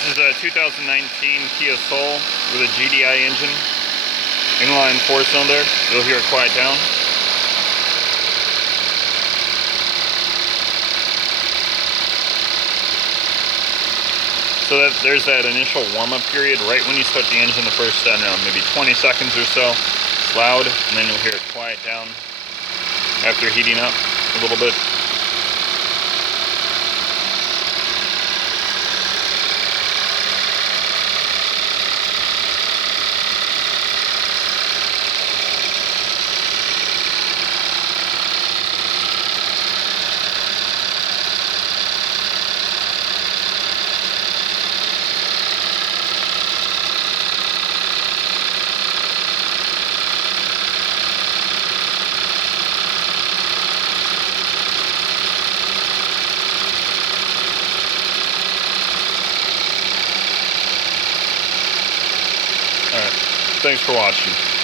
This is a 2019 Kia Soul with a GDI engine, inline 4-cylinder. You'll hear it quiet down. So there's that initial warm-up period right when you start the engine the first, I don't know, maybe 20 seconds or so. It's loud, and then you'll hear it quiet down after heating up a little bit. Alright, thanks for watching.